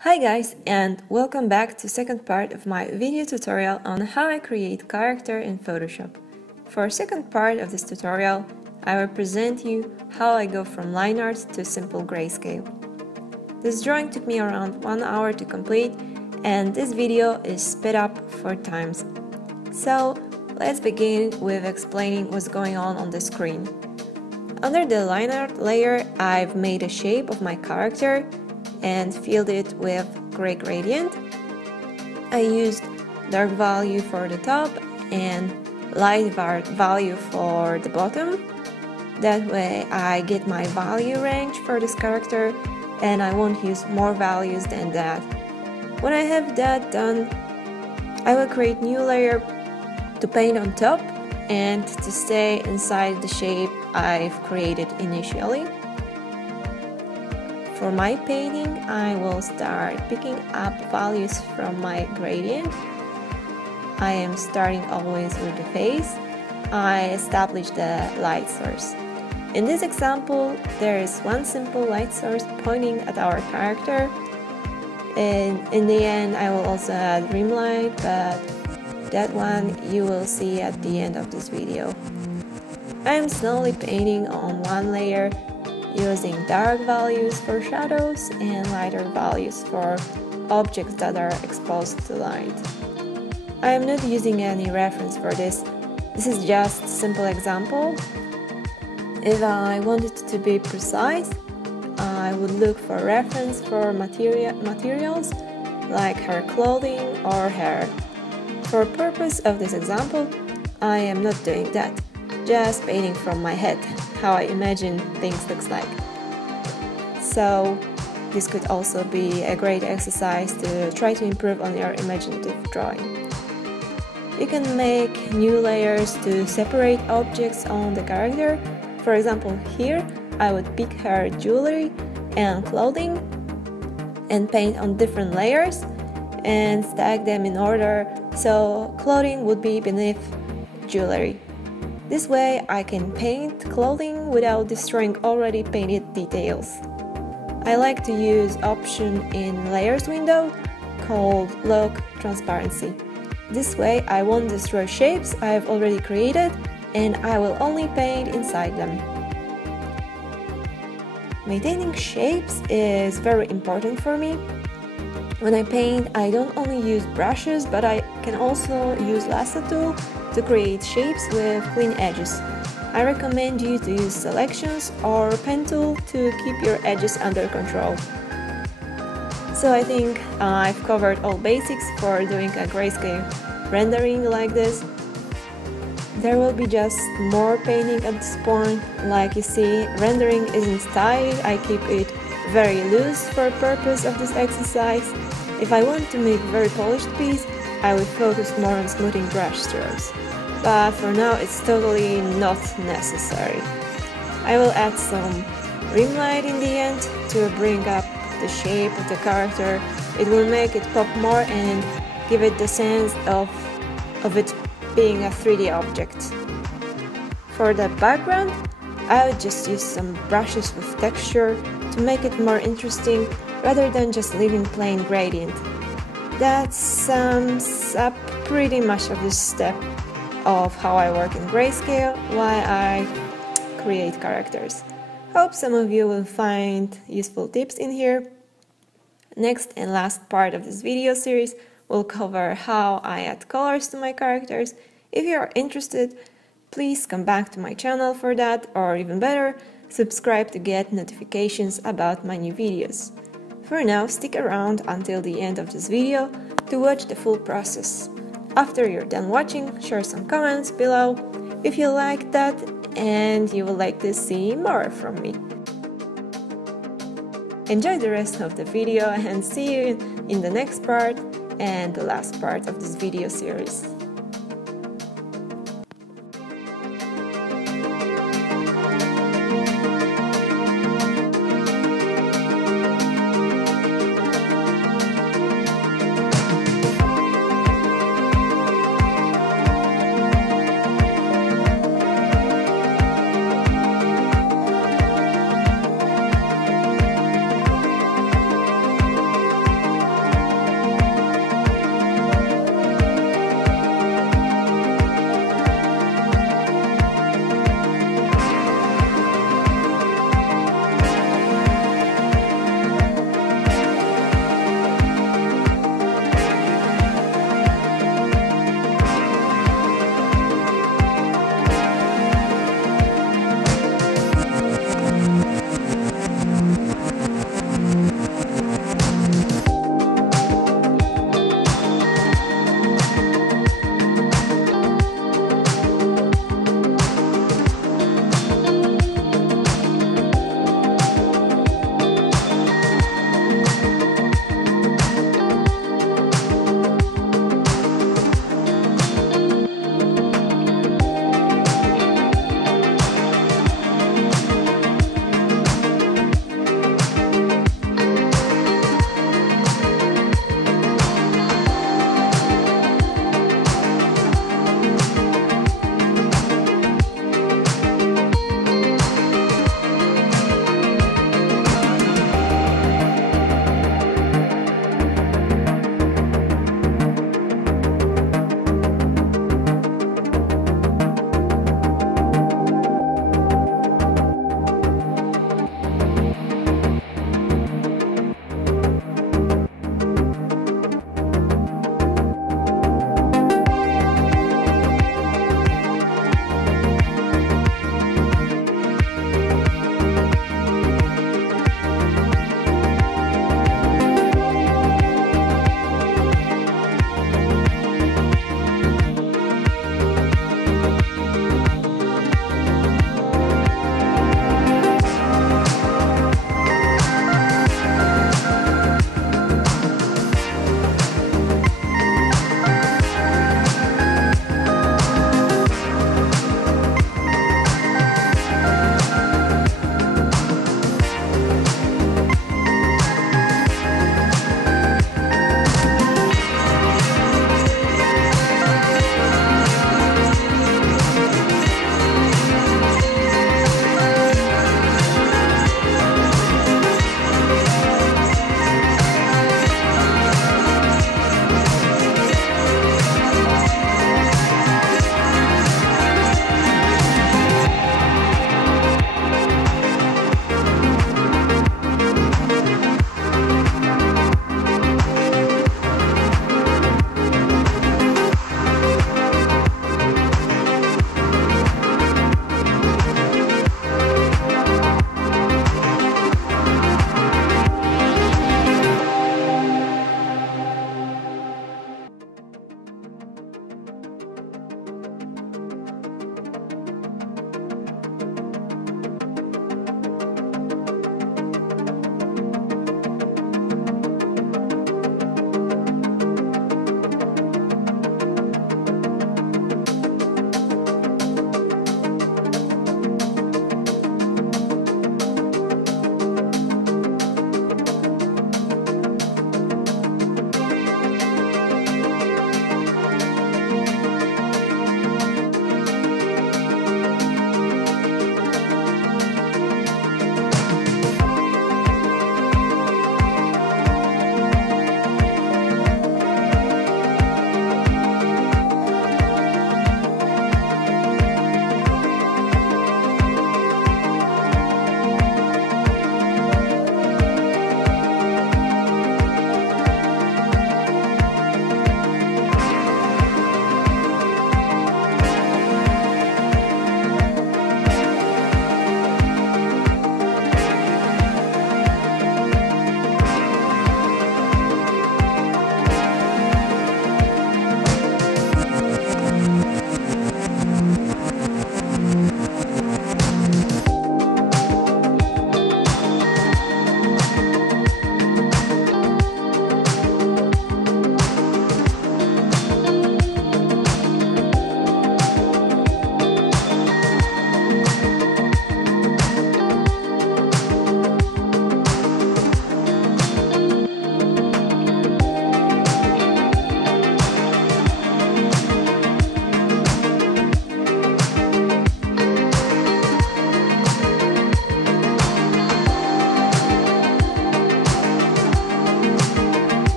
Hi guys, and welcome back to second part of my video tutorial on how I create character in Photoshop. For second part of this tutorial, I will present you how I go from line art to simple grayscale. This drawing took me around 1 hour to complete, and this video is sped up 4 times. So let's begin with explaining what's going on the screen. Under the line art layer, I've made a shape of my character and filled it with gray gradient. I used dark value for the top and light value for the bottom. That way I get my value range for this character and I won't use more values than that. When I have that done, I will create new layer to paint on top and to stay inside the shape I've created initially. For my painting, I will start picking up values from my gradient. I am starting always with the face. I establish the light source. In this example, there is one simple light source pointing at our character. And in the end, I will also add rim light, but that one you will see at the end of this video. I am slowly painting on one layer, using dark values for shadows and lighter values for objects that are exposed to light. I am not using any reference for this. This is just a simple example. If I wanted to be precise, I would look for reference for materials like her clothing or hair. For purpose of this example, I am not doing that, just painting from my head how I imagine things looks like. So this could also be a great exercise to try to improve on your imaginative drawing. You can make new layers to separate objects on the character. For example, here I would pick her jewelry and clothing and paint on different layers and stack them in order so clothing would be beneath jewelry. This way I can paint clothing without destroying already painted details. I like to use option in layers window called lock transparency. This way I won't destroy shapes I have already created and I will only paint inside them. Maintaining shapes is very important for me. When I paint, I don't only use brushes, but I can also use lasso tool to create shapes with clean edges. I recommend you to use selections or pen tool to keep your edges under control. So I think I've covered all basics for doing a grayscale rendering like this. There will be just more painting at this point. Like you see, rendering isn't tight, I keep it very loose for purpose of this exercise. If I want to make very polished piece, I will focus more on smoothing brush strokes. But for now it's totally not necessary. I will add some rim light in the end to bring up the shape of the character. It will make it pop more and give it the sense of it being a 3D object. For the background, I would just use some brushes with texture to make it more interesting rather than just leaving plain gradient. That sums up pretty much of this step of how I work in grayscale while I create characters. Hope some of you will find useful tips in here. Next and last part of this video series will cover how I add colors to my characters. If you are interested, please come back to my channel for that, or even better, subscribe to get notifications about my new videos. For now, stick around until the end of this video to watch the full process. After you're done watching, share some comments below if you liked that and you would like to see more from me. Enjoy the rest of the video and see you in the next part and the last part of this video series.